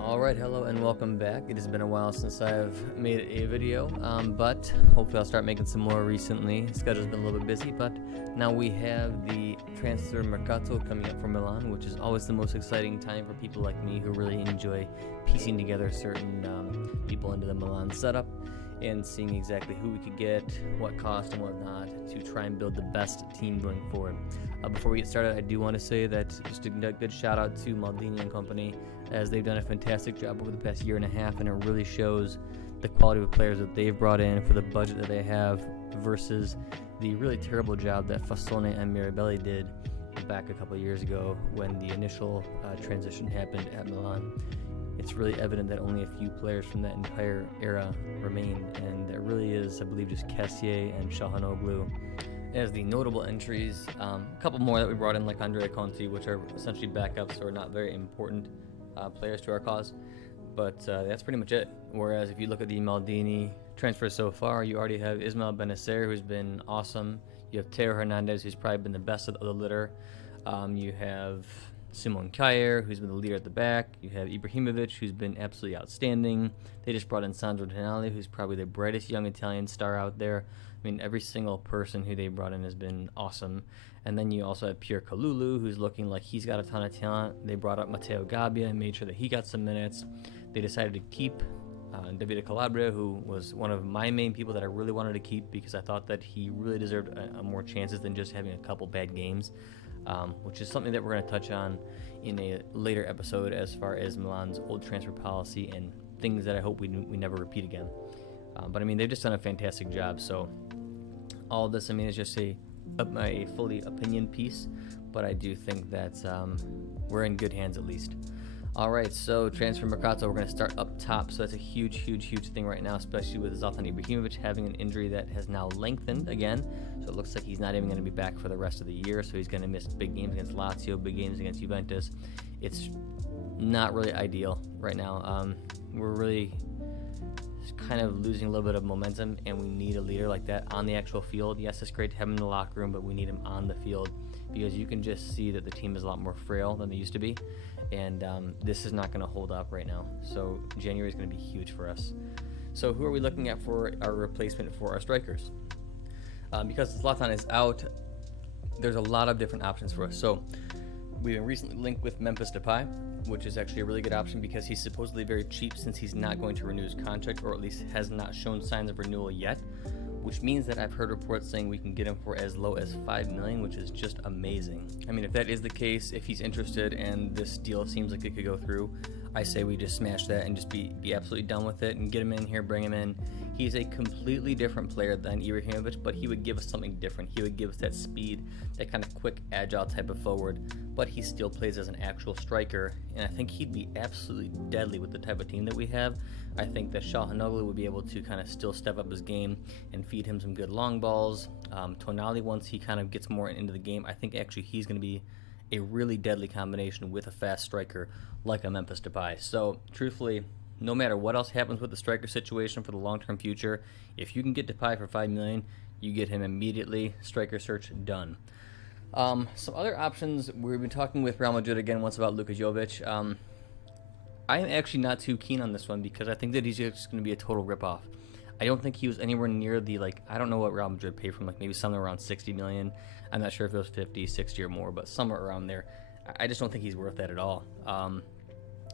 Alright, hello and welcome back. It has been a while since I've made a video, but hopefully I'll start making some more recently. Schedule's been a little bit busy, but now we have the transfer mercato coming up for Milan, which is always the most exciting time for people like me who really enjoy piecing together certain people into the Milan setup and seeing exactly who we could get, what cost and whatnot to try and build the best team going forward. Before we get started, I do want to say that just a good shout out to Maldini and company, as they've done a fantastic job over the past year and a half, and it really shows the quality of players that they've brought in for the budget that they have versus the really terrible job that Fassone and Mirabelli did back a couple of years ago when the initial transition happened at Milan. It's really evident that only a few players from that entire era remain, and that really is, I believe, just Kessié and Çalhanoğlu as the notable entries. A couple more that we brought in, like Andrea Conti, which are essentially backups or not very important players to our cause, but that's pretty much it. Whereas if you look at the Maldini transfers so far, you already have Ismael Benacer, who's been awesome. You have Teo Hernandez, who's probably been the best of the litter. You have Simon Kjaer, who's been the leader at the back. You have Ibrahimovic, who's been absolutely outstanding. They just brought in Sandro Tonali, who's probably the brightest young Italian star out there. I mean, every single person who they brought in has been awesome. And then you also have Pierre Kalulu, who's looking like he's got a ton of talent. They brought up Matteo Gabbia and made sure that he got some minutes. They decided to keep Davide Calabria, who was one of my main people that I really wanted to keep because I thought that he really deserved more chances than just having a couple bad games. Which is something that we're going to touch on in a later episode as far as Milan's old transfer policy and things that I hope we never repeat again. But I mean, they've just done a fantastic job. So all of this, I mean, is just a fully opinion piece, but I do think that we're in good hands at least. All right, so transfer mercato, we're going to start up top. So that's a huge thing right now, especially with Zlatan Ibrahimovic having an injury that has now lengthened again. So it looks like he's not even going to be back for the rest of the year. So he's going to miss big games against Lazio, big games against Juventus. It's not really ideal right now. We're really kind of losing a little bit of momentum, and we need a leader like that on the actual field. Yes, it's great to have him in the locker room, but we need him on the field because you can just see that the team is a lot more frail than they used to be, and this is not going to hold up right now. So January is going to be huge for us. So who are we looking at for our replacement for our strikers? Because Zlatan is out, there's a lot of different options for us. So we've been recently linked with Memphis Depay, which is actually a really good option because he's supposedly very cheap since he's not going to renew his contract, or at least has not shown signs of renewal yet, which means that I've heard reports saying we can get him for as low as $5 million, which is just amazing. I mean, if that is the case, if he's interested and this deal seems like it could go through, I say we just smash that and just be absolutely done with it and get him in here, bring him in. He's a completely different player than Ibrahimovic, but he would give us something different. He would give us that speed, that kind of quick, agile type of forward, but he still plays as an actual striker, and I think he'd be absolutely deadly with the type of team that we have. I think that Çalhanoğlu would be able to kind of still step up his game and feed him some good long balls. Tonali, once he kind of gets more into the game, I think actually he's going to be a really deadly combination with a fast striker like a Memphis Depay. So truthfully, no matter what else happens with the striker situation for the long-term future, if you can get Depay for $5 million, you get him immediately. Striker search done. Some other options, we've been talking with Real Madrid again once about Luka Jovic. I'm actually not too keen on this one because I think that he's just going to be a total ripoff. I don't think he was anywhere near the, I don't know what Real Madrid paid for him, maybe somewhere around $60 million. I'm not sure if it was 50, 60 or more, but somewhere around there. I just don't think he's worth that at all.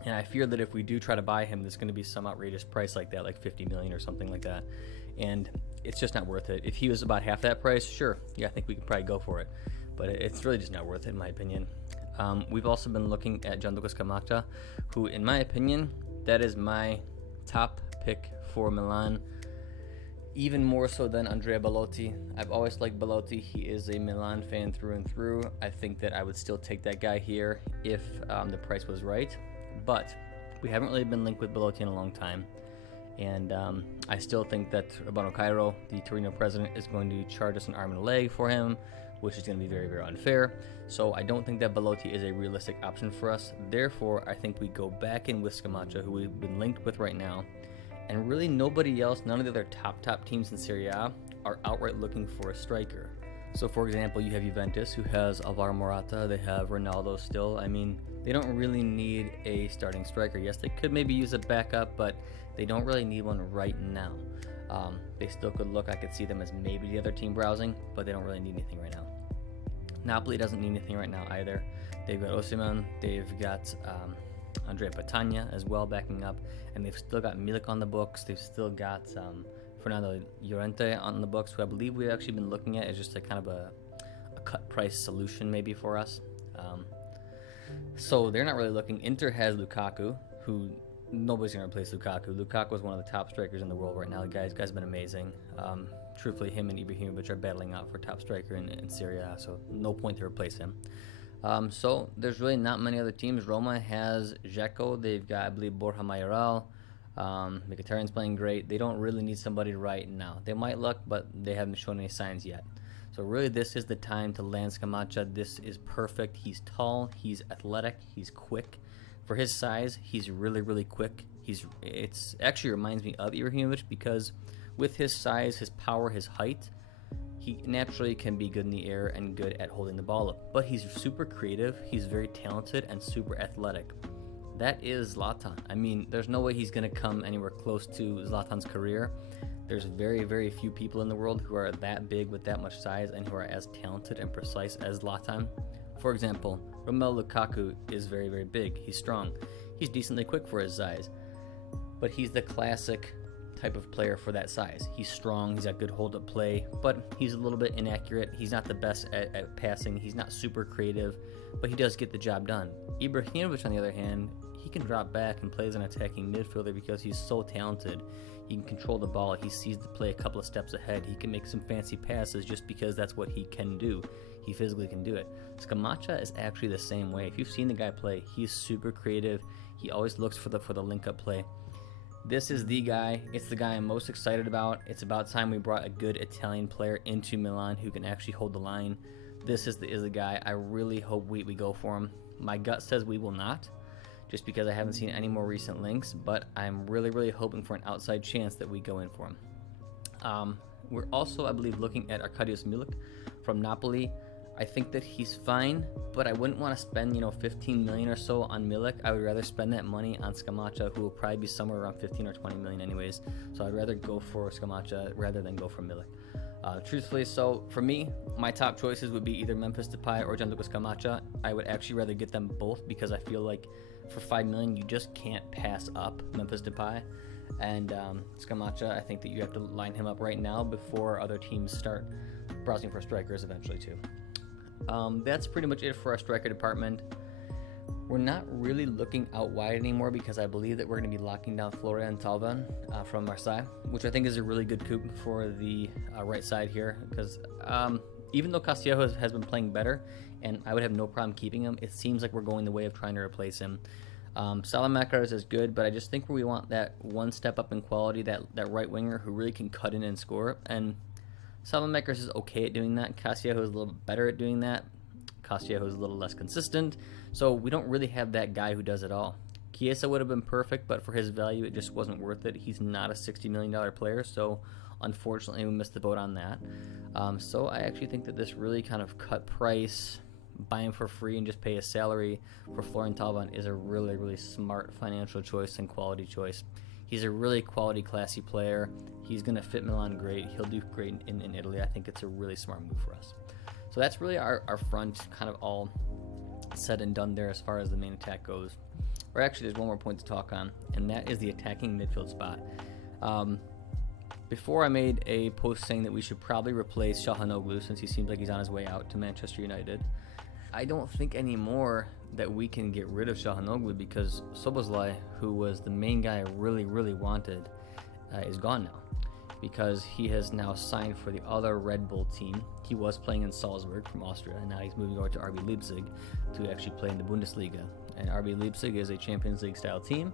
And I fear that if we do try to buy him, there's going to be some outrageous price like that, like $50 million or something like that. And it's just not worth it. If he was about half that price, sure, yeah, I think we could probably go for it. But it's really just not worth it, in my opinion. We've also been looking at Gianluca Scamacca, who, in my opinion, that is my top pick for Milan, even more so than Andrea Belotti. I've always liked Belotti. He is a Milan fan through and through. I think that I would still take that guy here if the price was right. But we haven't really been linked with Belotti in a long time. And I still think that Urbano Cairo, the Torino president, is going to charge us an arm and a leg for him, which is going to be very, very unfair. So I don't think that Belotti is a realistic option for us. Therefore, I think we go back in with Scamacca, who we've been linked with right now. And really nobody else, none of the other top teams in Serie A are outright looking for a striker. So for example, you have Juventus, who has Alvaro Morata. They have Ronaldo still. I mean, They don't really need a starting striker. Yes, they could maybe use a backup, but they don't really need one right now. They still could look. I could see them as maybe the other team browsing, but they don't really need anything right now. Napoli doesn't need anything right now either. They've got Osimhen, they've got Andrea Petagna as well backing up, and they've still got Milik on the books. They've still got Fernando Llorente on the books, who I believe we've actually been looking at as just a kind of a cut price solution maybe for us. So they're not really looking. Inter has Lukaku, who nobody's going to replace Lukaku. Lukaku is one of the top strikers in the world right now. The guy's been amazing. Truthfully, him and Ibrahimovic are battling out for top striker in Serie A, so no point to replace him. So there's really not many other teams. Roma has Dzeko. They've got, I believe, Borja Mayoral. Mkhitaryan's playing great. They don't really need somebody right now. They might look, but they haven't shown any signs yet. So really, this is the time to land Scamacca. This is perfect. He's tall. He's athletic. He's quick. For his size, he's really, really quick. It's actually reminds me of Ibrahimovic, because with his size, his power, his height, he naturally can be good in the air and good at holding the ball up. But he's super creative. He's very talented and super athletic. That is Zlatan. I mean, there's no way he's going to come anywhere close to Zlatan's career. There's very, very few people in the world who are that big with that much size and who are as talented and precise as Zlatan. For example, Romelu Lukaku is very, very big. He's strong. He's decently quick for his size. But he's the classic type of player for that size. He's strong. He's got good hold-up play, but he's a little bit inaccurate. He's not the best at passing. He's not super creative, but he does get the job done. Ibrahimovic, on the other hand, he can drop back and play as an attacking midfielder because he's so talented. He can control the ball. He sees the play a couple of steps ahead. He can make some fancy passes just because that's what he can do. He physically can do it. Scamacca is actually the same way. If you've seen the guy play, he's super creative. He always looks for the link-up play. This is the guy. It's the guy I'm most excited about. It's about time we brought a good Italian player into Milan who can actually hold the line. This is the guy. I really hope we go for him. My gut says we will not, just because I haven't seen any more recent links, but I'm really, really hoping for an outside chance that we go in for him. We're also, I believe, looking at Arkadiusz Milik from Napoli. I think that he's fine, but I wouldn't want to spend, 15 million or so on Milik. I would rather spend that money on Scamacca, who will probably be somewhere around 15 or 20 million anyways. So I'd rather go for Scamacca rather than go for Milik. Truthfully, so for me, my top choices would be either Memphis Depay or Gianluca Scamacca. I would actually rather get them both because I feel like for 5 million, you just can't pass up Memphis Depay. And Scamacca, I think that you have to line him up right now before other teams start browsing for strikers eventually too. That's pretty much it for our striker department. We're not really looking out wide anymore because I believe that we're going to be locking down Florian Thauvin from Marseille, which I think is a really good coup for the right side here, because even though Castillejo has been playing better, and I would have no problem keeping him, it seems like we're going the way of trying to replace him. Salamakers is good, but I just think we want that one step up in quality, that right winger who really can cut in and score, and Salamakers is okay at doing that. Castillejo is a little better at doing that. Castillejo is a little less consistent, so we don't really have that guy who does it all. Chiesa would have been perfect, but for his value, it just wasn't worth it. He's not a $60 million player, so unfortunately, we missed the boat on that. So I actually think that this really kind of cut price, buy him for free and just pay a salary for Florian Thauvin is a really, really smart financial choice and quality choice. He's a really quality, classy player. He's going to fit Milan great. He'll do great in Italy. I think it's a really smart move for us. So that's really our front kind of all said and done there as far as the main attack goes. Or actually, there's one more point to talk on, and that is the attacking midfield spot. Before I made a post saying that we should probably replace Çalhanoğlu since he seems like he's on his way out to Manchester United. I don't think anymore that we can get rid of Çalhanoğlu because Szoboszlai, who was the main guy I really, really wanted, is gone now because he has now signed for the other Red Bull team. He was playing in Salzburg from Austria, and now he's moving over to RB Leipzig to actually play in the Bundesliga. And RB Leipzig is a Champions League style team.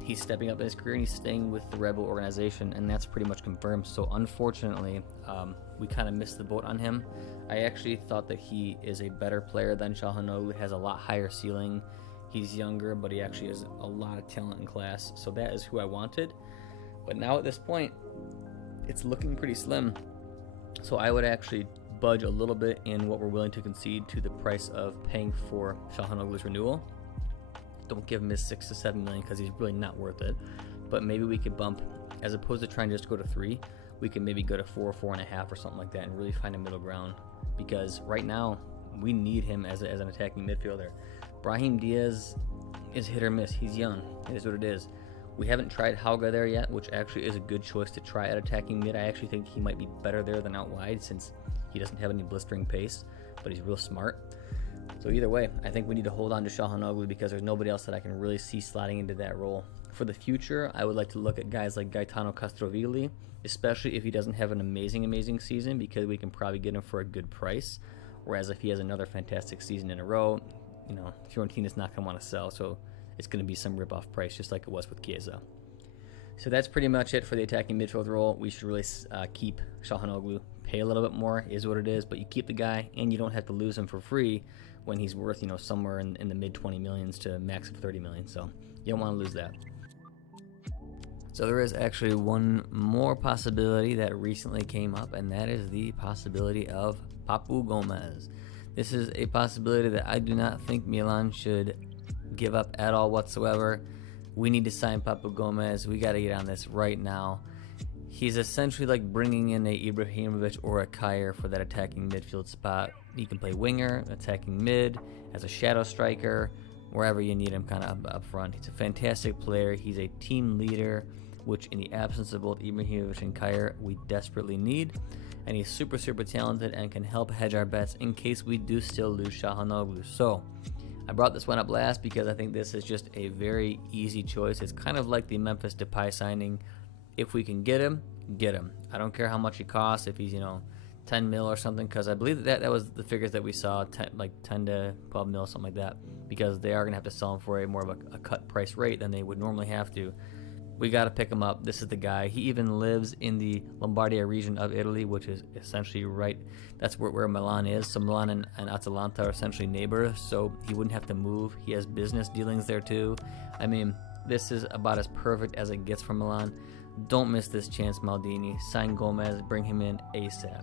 He's stepping up in his career and he's staying with the Red Bull organization, and that's pretty much confirmed. So unfortunately, we kind of missed the boat on him. I actually thought that he is a better player than Çalhanoğlu, has a lot higher ceiling. He's younger, but he actually has a lot of talent and class. So that is who I wanted. But now at this point, it's looking pretty slim. So I would actually budge a little bit in what we're willing to concede to the price of paying for Çalhanoğlu's renewal. Don't give him his 6 to 7 million because he's really not worth it. But maybe we could bump, as opposed to trying to just go to 3, we can maybe go to 4, 4.5 or something like that and really find a middle ground. Because right now, we need him as an attacking midfielder. Brahim Diaz is hit or miss. He's young. It is what it is. We haven't tried Hauga there yet, which actually is a good choice to try at attacking mid. I actually think he might be better there than out wide since he doesn't have any blistering pace, but he's real smart. So either way, I think we need to hold on to Çalhanoğlu because there's nobody else that I can really see sliding into that role. For the future, I would like to look at guys like Gaetano Castrovilli, especially if he doesn't have an amazing season, because we can probably get him for a good price. Whereas if he has another fantastic season in a row, Fiorentina's not going to want to sell, so it's going to be some rip-off price, just like it was with Chiesa. So that's pretty much it for the attacking midfield role. We should really keep Çalhanoğlu. Pay a little bit more, is what it is, but you keep the guy, and you don't have to lose him for free when he's worth, somewhere in the mid 20 millions to max of 30 million. So you don't want to lose that. So there is actually one more possibility that recently came up, and that is the possibility of Papu Gomez. This is a possibility that I do not think Milan should give up at all whatsoever. We need to sign Papu Gomez. We got to get on this right now. He's essentially like bringing in a Ibrahimovic or a Kjaer for that attacking midfield spot. He can play winger, attacking mid, as a shadow striker, wherever you need him kind of up front. He's a fantastic player. He's a team leader, which in the absence of both Ibrahimovic and Kjaer, we desperately need. And he's super talented and can help hedge our bets in case we do still lose Çalhanoğlu. So I brought this one up last because I think this is just a very easy choice. It's kind of like the Memphis Depay signing. If we can get him, get him. I don't care how much he costs, if he's, 10 mil or something, because I believe that was the figures that we saw, 10 to 12 mil, something like that, because they are going to have to sell him for a more of a cut price rate than they would normally have to. We got to pick him up. This is the guy. He even lives in the Lombardia region of Italy, which is essentially right. That's where Milan is. So Milan and Atalanta are essentially neighbors, so he wouldn't have to move. He has business dealings there too. I mean, this is about as perfect as it gets for Milan. Don't miss this chance, Maldini. Sign Gomez. Bring him in ASAP.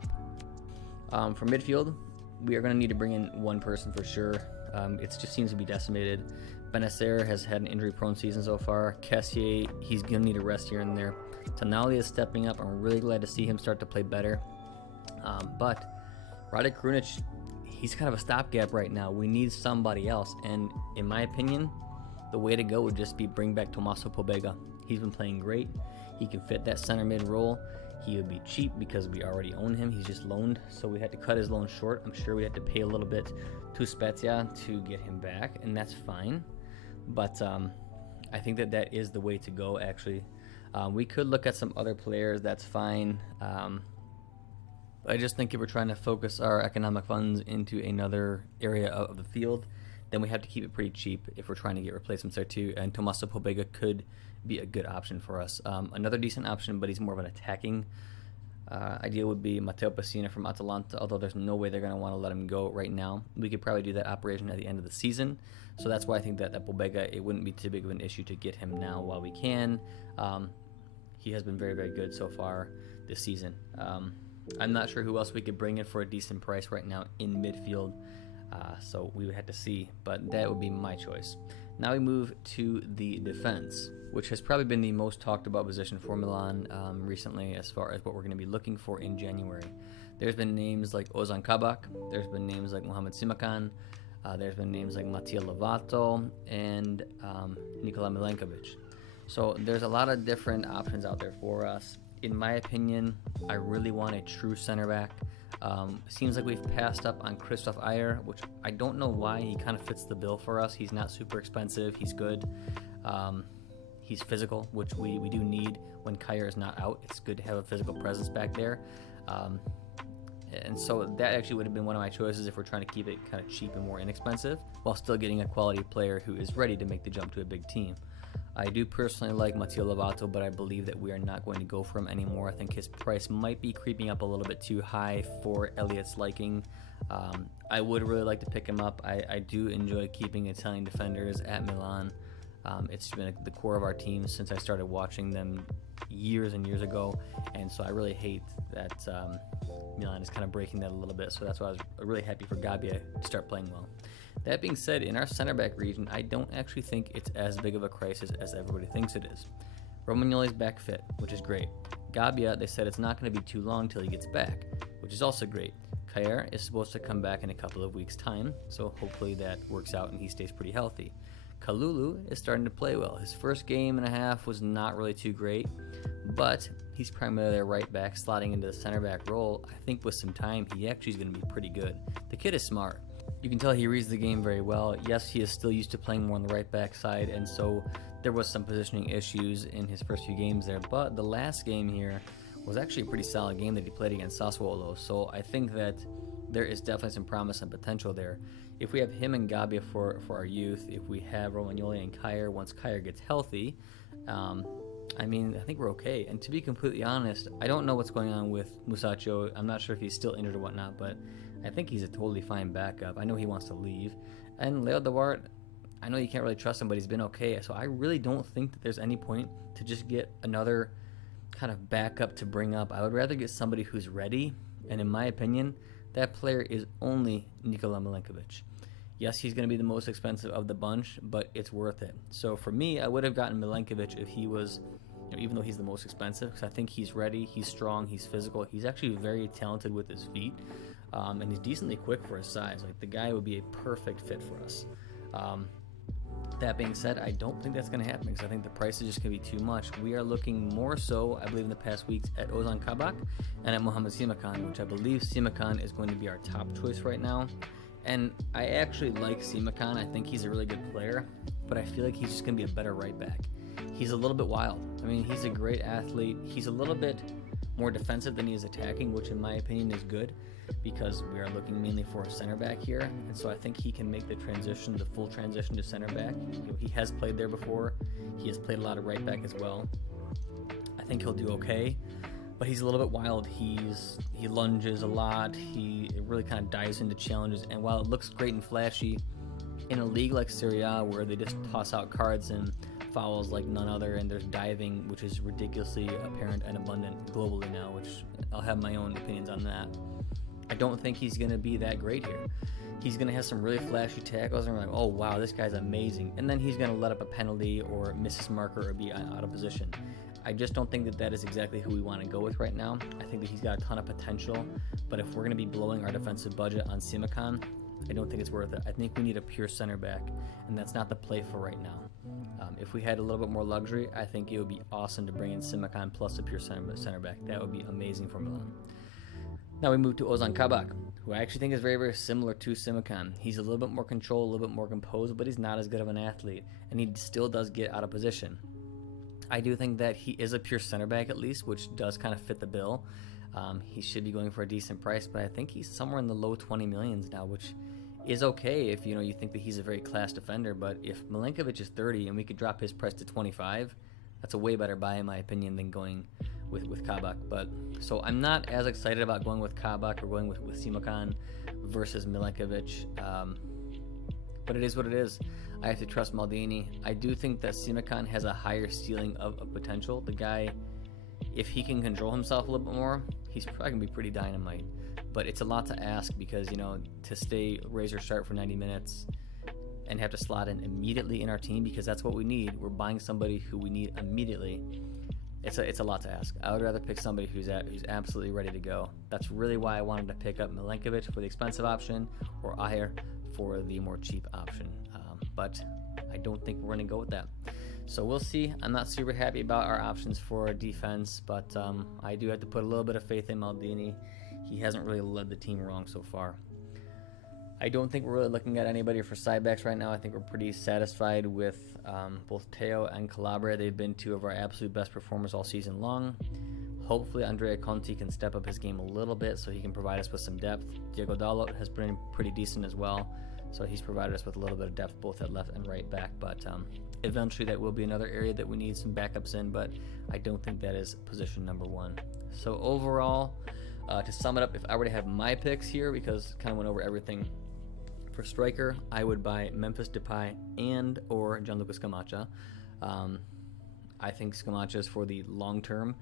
For midfield, we are going to need to bring in one person for sure. It just seems to be decimated. Benacer has had an injury-prone season so far. Kessié, he's going to need a rest here and there. Tonali is stepping up. I'm really glad to see him start to play better. But Radek Krunic, he's kind of a stopgap right now. We need somebody else. And in my opinion, the way to go would just be bring back Tommaso Pobega. He's been playing great. He can fit that center mid role. He would be cheap because we already own him. He's just loaned, so we had to cut his loan short. I'm sure we had to pay a little bit to Spezia to get him back, and that's fine. But I think that is the way to go, actually. We could look at some other players. That's fine. I just think if we're trying to focus our economic funds into another area of the field, then we have to keep it pretty cheap if we're trying to get replacements there too. And Tommaso Pobega could be a good option for us. Another decent option, but he's more of an attacking idea, would be Matteo Pessina from Atalanta, although there's no way they're going to want to let him go right now. We could probably do that operation at the end of the season, so that's why I think that Pobega, it wouldn't be too big of an issue to get him now while we can. He has been very good so far this season. I'm not sure who else we could bring in for a decent price right now in midfield, so we would have to see, but that would be my choice. Now we move to the defense, which has probably been the most talked about position for Milan recently as far as what we're going to be looking for in January. There's been names like Ozan Kabak, there's been names like Mohamed Simakan, there's been names like Mattia Lovato, and Nikola Milenkovich. So there's a lot of different options out there for us. In my opinion, I really want a true center back. Seems like we've passed up on Christoph Ayer, which I don't know why. He kind of fits the bill for us. He's not super expensive. He's good. He's physical, which we do need when Kjaer is not out. It's good to have a physical presence back there. And so that actually would have been one of my choices if we're trying to keep it kind of cheap and more inexpensive, while still getting a quality player who is ready to make the jump to a big team. I do personally like Mattia Lovato, but I believe that we are not going to go for him anymore. I think his price might be creeping up a little bit too high for Elliot's liking. I would really like to pick him up. I do enjoy keeping Italian defenders at Milan. It's been the core of our team since I started watching them years and years ago, and so I really hate that Milan is kind of breaking that a little bit. So that's why I was really happy for Gabbia to start playing well. That being said, in our center back region, I don't actually think it's as big of a crisis as everybody thinks it is. Romagnoli's back fit, which is great. Gabbia, they said it's not going to be too long till he gets back, which is also great. Kjaer is supposed to come back in a couple of weeks' time, so hopefully that works out and he stays pretty healthy. Kalulu is starting to play well. His first game and a half was not really too great, but he's primarily a right back slotting into the center back role. I think with some time, he actually is going to be pretty good. The kid is smart. You can tell he reads the game very well. Yes, he is still used to playing more on the right back side, and so there was some positioning issues in his first few games there, but the last game here was actually a pretty solid game that he played against Sassuolo, so I think that there is definitely some promise and potential there. If we have him and Gabbia for our youth, if we have Romagnoli and Kjaer once Kjaer gets healthy, I think we're okay. And to be completely honest, I don't know what's going on with Musacchio. I'm not sure if he's still injured or whatnot, but I think he's a totally fine backup. I know he wants to leave. And Leo Duarte, I know you can't really trust him, but he's been okay. So I really don't think that there's any point to just get another kind of backup to bring up. I would rather get somebody who's ready, and in my opinion, that player is only Nikola Milenkovich. Yes, he's going to be the most expensive of the bunch, but it's worth it. So for me, I would have gotten Milenkovich if he was, even though he's the most expensive, because I think he's ready, he's strong, he's physical, he's actually very talented with his feet, and he's decently quick for his size. Like, the guy would be a perfect fit for us. That being said, I don't think that's going to happen because I think the price is just going to be too much. We are looking more so, I believe, in the past weeks at Ozan Kabak and at Mohamed Simakan, which I believe Simakan is going to be our top choice right now. And I actually like Simakan. I think he's a really good player, but I feel like he's just going to be a better right back. He's a little bit wild. I mean, he's a great athlete. He's a little bit more defensive than he is attacking, which in my opinion is good because we are looking mainly for a center back here. And so I think he can make the transition, the full transition to center back. He has played there before. He has played a lot of right back as well. I think he'll do okay, but he's a little bit wild. He lunges a lot. He really kind of dives into challenges. And while it looks great and flashy in a league like Serie A where they just toss out cards and fouls like none other, and there's diving, which is ridiculously apparent and abundant globally now, which I'll have my own opinions on that. I don't think he's going to be that great here. He's going to have some really flashy tackles, and we're like, oh wow, this guy's amazing. And then he's going to let up a penalty or miss his marker or be out of position. I just don't think that that is exactly who we want to go with right now. I think that he's got a ton of potential, but if we're going to be blowing our defensive budget on Simakan, I don't think it's worth it. I think we need a pure center back, and that's not the play for right now. If we had a little bit more luxury, I think it would be awesome to bring in Simakan plus a pure center back. That would be amazing for Milan. Now we move to Ozan Kabak, who I actually think is very, very similar to Simakan. He's a little bit more controlled, a little bit more composed, but he's not as good of an athlete, and he still does get out of position. I do think that he is a pure center back at least, which does kind of fit the bill. He should be going for a decent price, but I think he's somewhere in the low 20 millions now, which is okay if you think that he's a very class defender. But if Milenkovich is 30 and we could drop his price to 25, that's a way better buy in my opinion than going with Kabak. But so I'm not as excited about going with Kabak or going with Simakan versus Milenkovich. But it is what it is. I have to trust Maldini. I do think that Simakan has a higher ceiling of potential. The guy, if he can control himself a little bit more, he's probably going to be pretty dynamite. But it's a lot to ask because, to stay razor sharp for 90 minutes and have to slot in immediately in our team, because that's what we need. We're buying somebody who we need immediately. It's a lot to ask. I would rather pick somebody who's absolutely ready to go. That's really why I wanted to pick up Milenkovich for the expensive option or Ayer for the more cheap option. But I don't think we're going to go with that. So we'll see. I'm not super happy about our options for defense, but I do have to put a little bit of faith in Maldini. He hasn't really led the team wrong so far. I don't think we're really looking at anybody for side backs right now. I think we're pretty satisfied with both Teo and Calabria. They've been two of our absolute best performers all season long. Hopefully Andrea Conti can step up his game a little bit so he can provide us with some depth. Diego Dalot has been pretty decent as well, so he's provided us with a little bit of depth both at left and right back. But eventually that will be another area that we need some backups in, but I don't think that is position number one. So overall, to sum it up, if I were to have my picks here, because kind of went over everything, for striker, I would buy Memphis Depay and or Gianluca Scamacca. I think Scamacca is for the long term.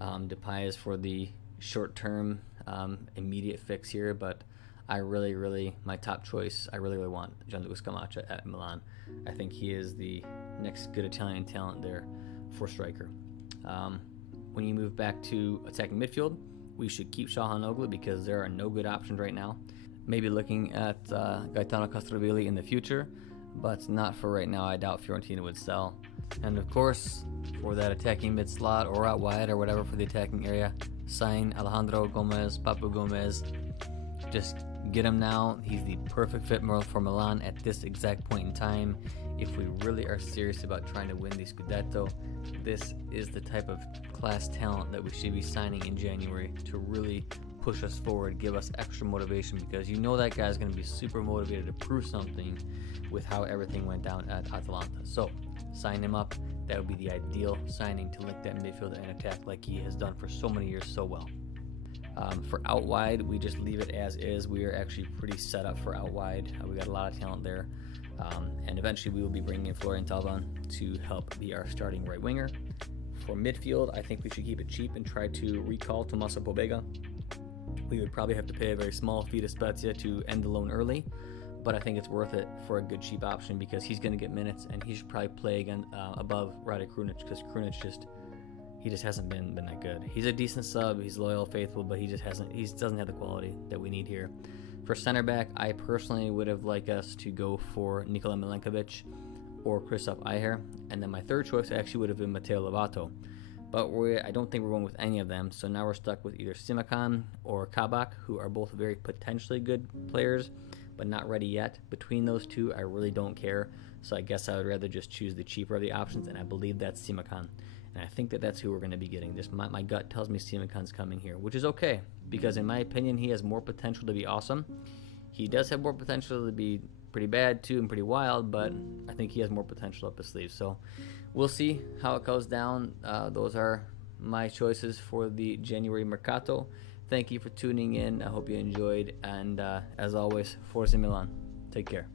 Depay is for the short term, immediate fix here, but I really, my top choice, I really want Gianluca Scamacca at Milan. I think he is the next good Italian talent there for striker. When you move back to attacking midfield, we should keep Çalhanoğlu because there are no good options right now. Maybe looking at Gaetano Castrovilli in the future, but not for right now. I doubt Fiorentina would sell. And of course, for that attacking mid slot or out wide or whatever for the attacking area, sign Alejandro Gomez, Papu Gomez. Just get him now. He's the perfect fit for Milan at this exact point in time. If we really are serious about trying to win the Scudetto, this is the type of class talent that we should be signing in January to really push us forward, give us extra motivation, because you know that guy's going to be super motivated to prove something with how everything went down at Atalanta. So sign him up. That would be the ideal signing to link that midfield and attack like he has done for so many years so well. For out wide, we just leave it as is. We are actually pretty set up for out wide. We got a lot of talent there. And eventually we will be bringing in Florian Thauvin to help be our starting right winger. For midfield, I think we should keep it cheap and try to recall Tommaso Pobega. We would probably have to pay a very small fee to Spezia to end the loan early, but I think it's worth it for a good cheap option because he's going to get minutes and he should probably play again above Rade Krunic, because Krunic just hasn't been that good. He's a decent sub, he's loyal, faithful, but he doesn't have the quality that we need here. For center back, I personally would have liked us to go for Nikola Milenkovich or Christoph Eicher, and then my third choice actually would have been Matteo Lovato. But I don't think we're going with any of them, so now we're stuck with either Simakan or Kabak, who are both very potentially good players, but not ready yet. Between those two, I really don't care, so I guess I would rather just choose the cheaper of the options, and I believe that's Simakan. And I think that's who we're going to be getting. My gut tells me Simakan's coming here, which is okay, because in my opinion, he has more potential to be awesome. He does have more potential to be pretty bad too and pretty wild, but I think he has more potential up his sleeve. So we'll see how it goes down. Those are my choices for the January Mercato. Thank you for tuning in. I hope you enjoyed, and as always, Forza Milan. Take care.